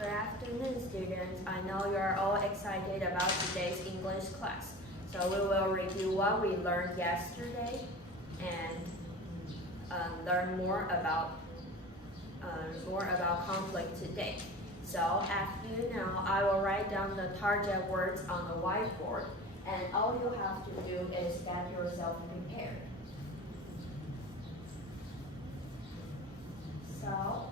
Good afternoon, students. I know you're all excited about today's English class. So we will review what we learned yesterday and learn more about conflict today. So as you know, I will write down the target words on the whiteboard, and all you have to do is get yourself prepared. So,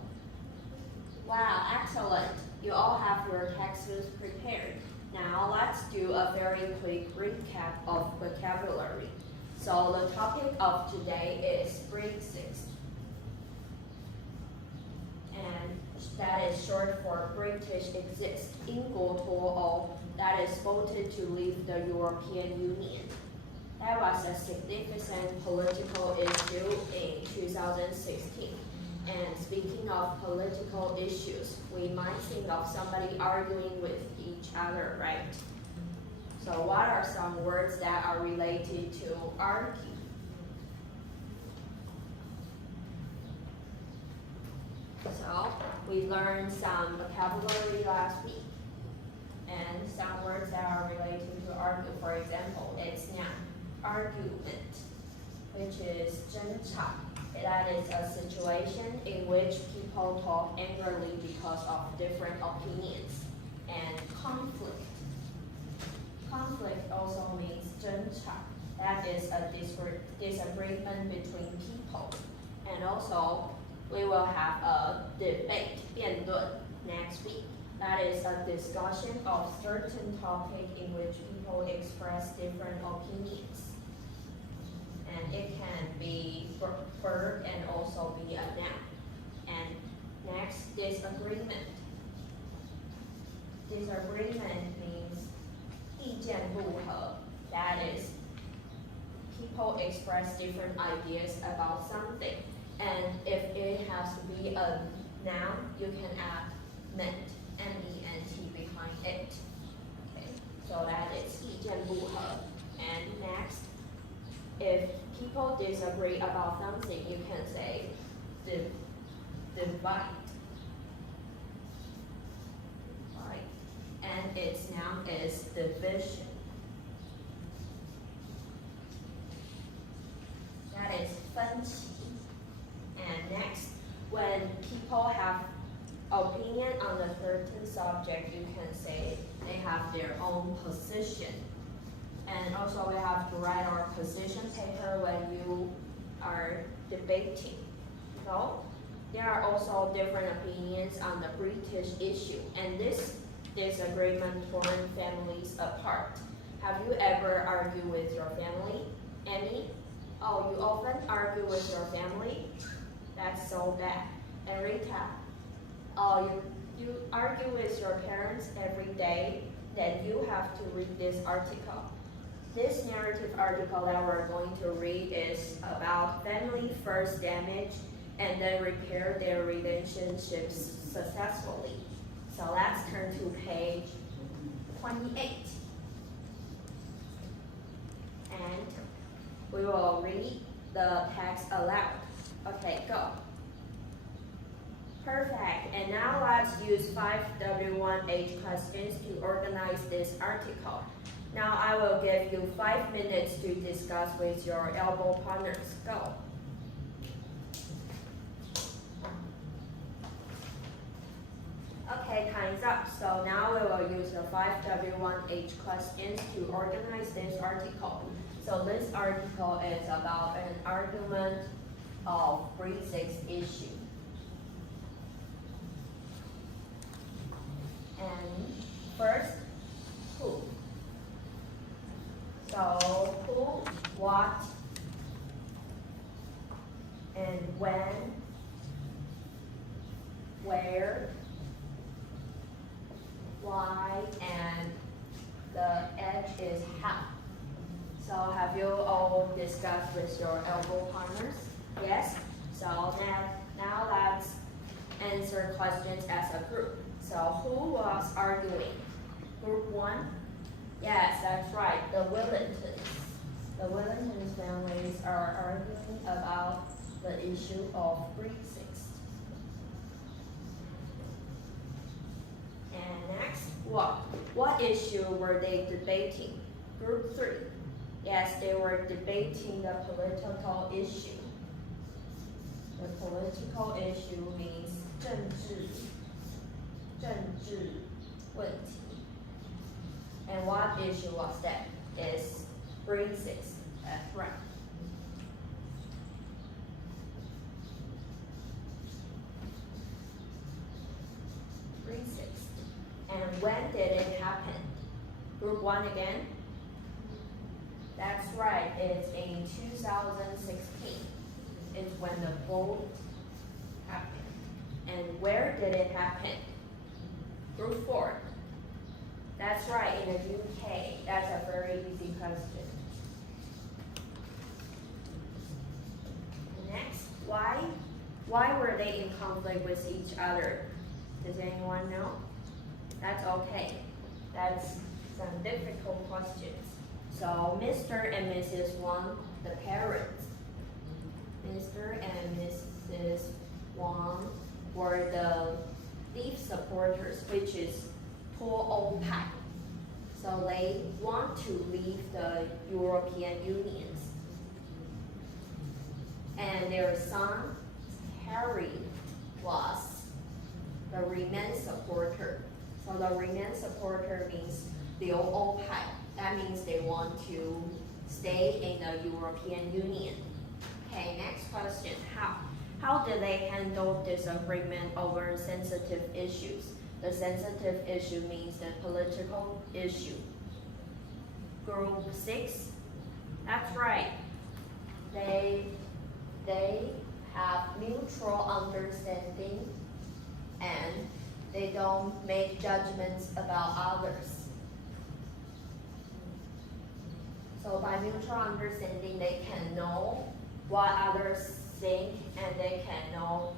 wow, excellent. You all have your textbooks prepared. Now let's do a very quick recap of vocabulary. So the topic of today is grade 6. And that is short for British exists. 英国脱欧, that is voted to leave the European Union. That was a significant political issue in 2016. And speaking of political issues, we might think of somebody arguing with each other, right? So what are some words that are related to argue? So we learned some vocabulary last week and some words that are related to argue. For example, it's now argument, which is 争吵. That is a situation in which people talk angrily because of different opinions. And conflict. Conflict also means 争吵. That is a disagreement between people. And also, we will have a debate, 辩论, next week. That is a discussion of certain topic in which people express different opinions. And it can be verb and also be a noun. And next, disagreement. Disagreement means 意见不合. That is, people express different ideas about something. And if it has to be a noun, you can add ment, M-E-N-T behind it. Okay, so that is 意见不合. And next, if people disagree about something, you can say divide. Right. And its noun is division. That is 分歧. And next, when people have opinion on a certain subject, you can say they have their own position. And also we have to write our position paper when you are debating. So there are also different opinions on the British issue, and this disagreement torn families apart. Have you ever argued with your family? Annie? Oh, you often argue with your family? That's so bad. And Rita? Oh, you argue with your parents every day? Then you have to read this article. This narrative article that we're going to read is about family first damage and then repair their relationships successfully. So let's turn to page 28. And we will read the text aloud. Okay, go. Perfect. And now let's use 5 W1H questions to organize this article. Now I will give you 5 minutes to discuss with your elbow partners. Go. Okay, time's up. So now we will use the 5 W1H questions to organize this article. So this article is about an argument of grade 6 issue. And first, who? So who, what, and when, where, why, and the edge is how. So have you all discussed with your elbow partners? Yes? So now let's answer questions as a group. So who was arguing? Group 1? Yes, that's right, the Wellingtons. The Wellingtons families are arguing about the issue of grade 6. What issue were they debating? Group 3. Yes, they were debating the political issue. The political issue means 政治问题. And what issue was that? Is grade 6. That's right. Grade 6. And when did it happen? Group 1 again? That's right, it's in 2016. It's when the vote happened. And where did it happen? Group 4. That's right, in the UK. That's a very easy question. Next, why were they in conflict with each other? Does anyone know? That's okay. That's some difficult questions. So, Mr. and Mrs. Wang, the parents. Mr. and Mrs. Wang were the leave supporters, which is Pull Pack. So they want to leave the European Union. And their son, Harry, was the Remain supporter. So the Remain supporter means the old Pack. That means they want to stay in the European Union. Okay, next question. How did they handle disagreement over sensitive issues? The sensitive issue means the political issue. Group 6. That's right. They have mutual understanding and they don't make judgments about others. So by mutual understanding, they can know what others think and they can know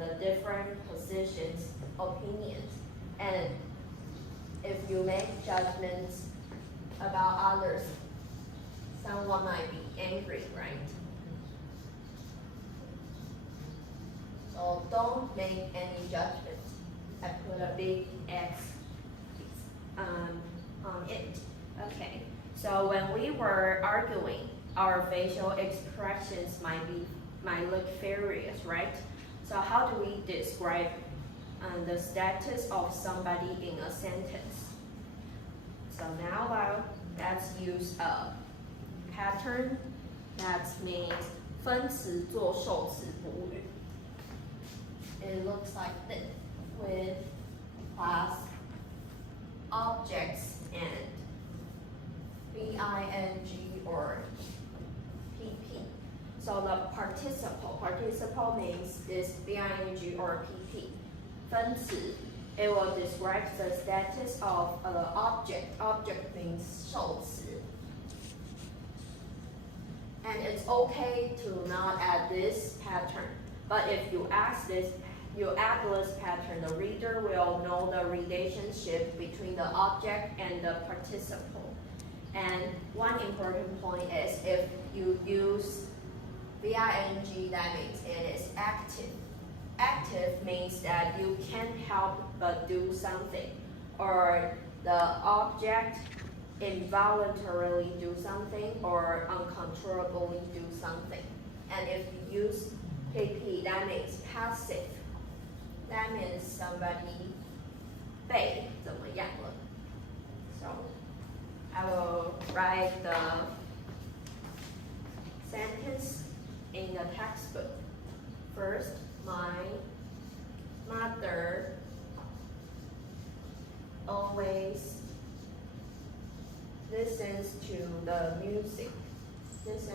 the different positions, opinions. And if you make judgments about others, someone might be angry, right? So don't make any judgments. I put a big X on it. Okay. So when we were arguing, our facial expressions might look furious, right? So how do we describe the status of somebody in a sentence? So now let's use a pattern that means 分词做受词补语. It looks like this with plus objects and bing or pp. So the participle means this bing or pp. 分词, it will describe the status of an object. Object means 受词. And it's okay to not add this pattern. But if you add this pattern, the reader will know the relationship between the object and the participle. And one important point is if you use bing, that means it is active. Active means that you can't help but do something, or the object involuntarily do something or uncontrollably do something. And if you use pp, that means passive. That means somebody 被怎么样了. So I will write the sentence in the textbook. First, my mother always listens to the music. This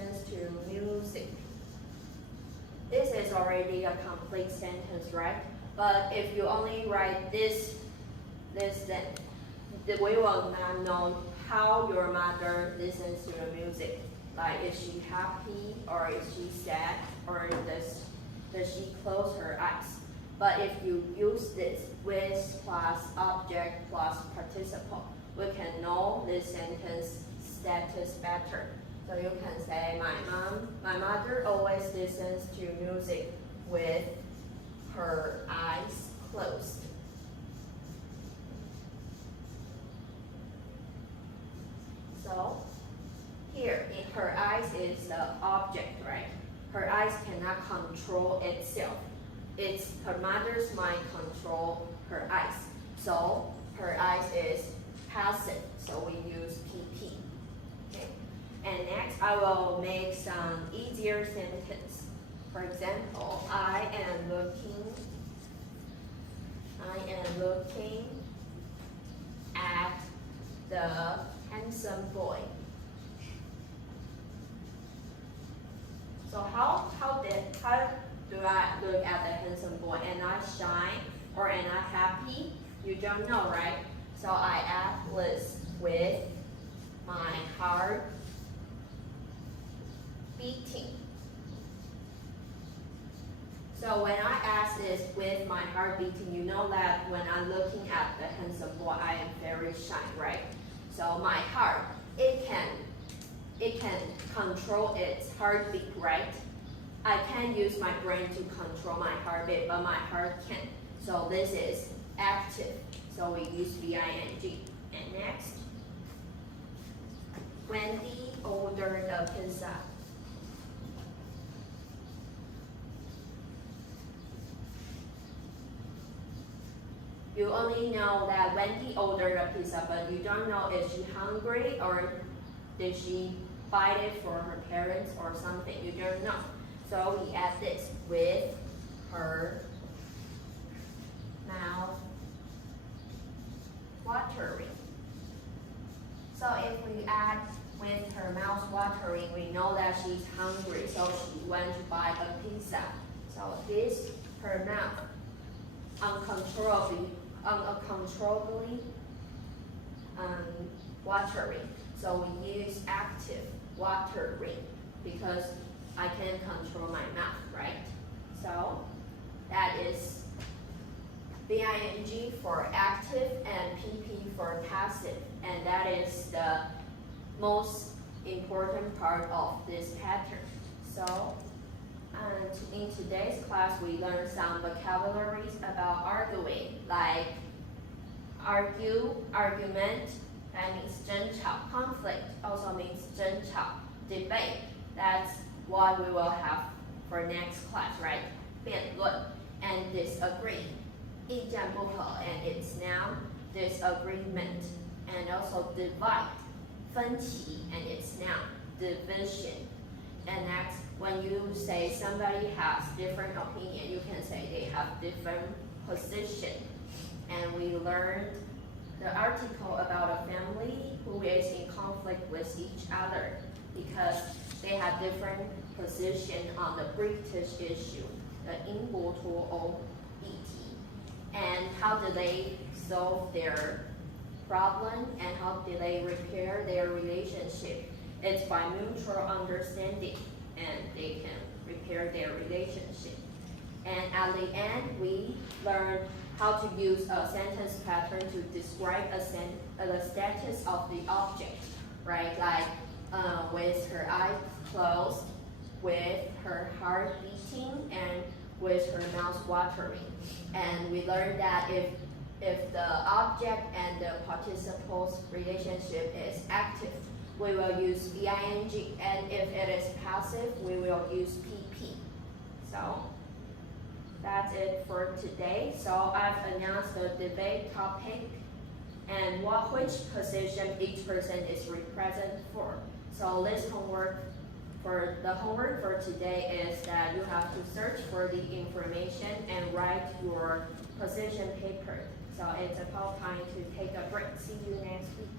is already a complete sentence, right? But if you only write this then we will not know how your mother listens to the music. Like, is she happy or is she sad or does she close her eyes? But if you use this with plus object plus participle, we can know this sentence status better. So you can say, my mother always listens to music with her eyes closed. So here, her eyes is the object, right? Her eyes cannot control itself. It's her mother's mind control her eyes. So her eyes is passive. So we use PP. Okay. And next, I will make some easier sentence. For example, I am looking at the handsome boy. So how do I look at the handsome boy? Am I shy or am I happy? You don't know, right? So I add this with my heart beating. So when I ask this with my heart beating, you know that when I'm looking at the handsome boy, I am very shy, right? So my heart, it can control its heartbeat, right? I can use my brain to control my heartbeat, but my heart can't. So this is active. So we use VING. And next, Wendy ordered a pizza. You only know that Wendy ordered a pizza, but you don't know if she's hungry or did she buy it for her parents or something. You don't know. So we add this with her mouth watering. So if we add with her mouth watering, we know that she's hungry, so she went to buy a pizza. So this, her mouth uncontrollably watering. So we use active watering because I can control my mouth, right? So that is VING for active and PP for passive. And that is the most important part of this pattern. So in today's class, we learned some vocabularies about arguing, like argue, argument, that means 争吵. Conflict also means 争吵. Debate, that's what we will have for next class, right? 辩论. And disagree, 意见不合, and it's noun, disagreement. And also divide, 分歧, and it's noun, division. And next, when you say somebody has different opinion, you can say they have different position. And we learned the article about a family who is in conflict with each other because they have different position on the British issue, the 英国脱欧议题. And how do they solve their problem and how do they repair their relationship? It's by mutual understanding, and they can repair their relationship. And at the end, we learned how to use a sentence pattern to describe the status of the object, right? Like with her eyes closed, with her heart beating, and with her mouth watering. And we learned that if the object and the participle's relationship is active, we will use VING, and if it is passive, we will use PP. So that's it for today. So I've announced the debate topic and which position each person is represented for. So this homework for today is that you have to search for the information and write your position paper. So it's about time to take a break. See you next week.